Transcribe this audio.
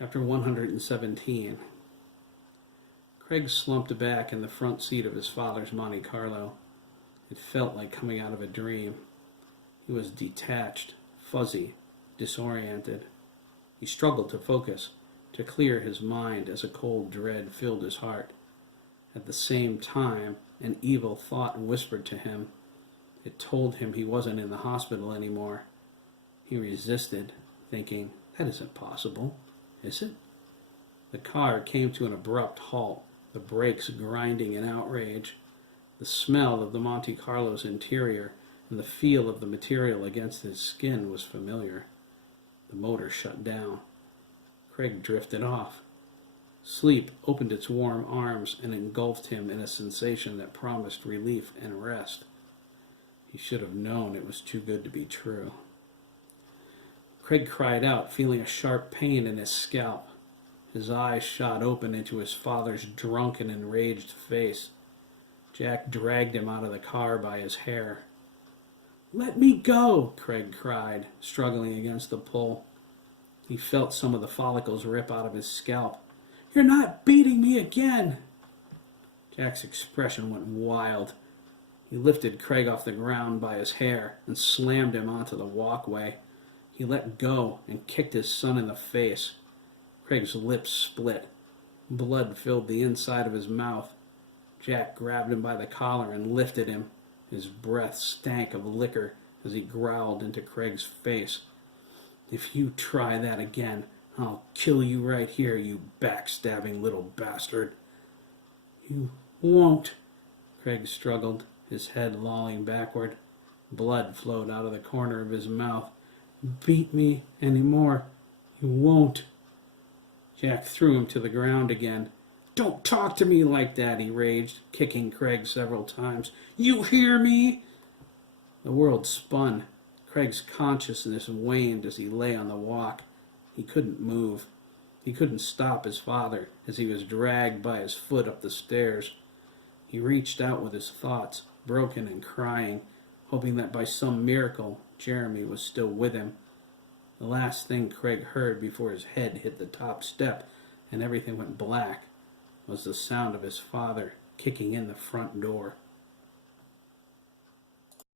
Chapter 117. Craig slumped back in the front seat of his father's Monte Carlo. It felt like coming out of a dream. He was detached, fuzzy, disoriented. He struggled to focus, to clear his mind as a cold dread filled his heart. At the same time, an evil thought whispered to him. It told him he wasn't in the hospital anymore. He resisted, thinking, that isn't possible. Is it? The car came to an abrupt halt, the brakes grinding in outrage. The smell of the Monte Carlo's interior and the feel of the material against his skin was familiar. The motor shut down. Craig drifted off. Sleep opened its warm arms and engulfed him in a sensation that promised relief and rest. He should have known it was too good to be true. Craig cried out, feeling a sharp pain in his scalp. His eyes shot open into his father's drunk and enraged face. Jack dragged him out of the car by his hair. "Let me go!" Craig cried, struggling against the pull. He felt some of the follicles rip out of his scalp. "You're not beating me again!" Jack's expression went wild. He lifted Craig off the ground by his hair and slammed him onto the walkway. He let go and kicked his son in the face. Craig's lips split. Blood filled the inside of his mouth. Jack grabbed him by the collar and lifted him. His breath stank of liquor as he growled into Craig's face. "If you try that again, I'll kill you right here, you backstabbing little bastard." "You won't," Craig struggled, his head lolling backward. Blood flowed out of the corner of his mouth. "Beat me any more. You won't." Jack threw him to the ground again. "Don't talk to me like that," he raged, kicking Craig several times. "You hear me?" The world spun. Craig's consciousness waned as he lay on the walk. He couldn't move. He couldn't stop his father as he was dragged by his foot up the stairs. He reached out with his thoughts, broken and crying, hoping that by some miracle Jeremy was still with him. The last thing Craig heard before his head hit the top step and everything went black was the sound of his father kicking in the front door.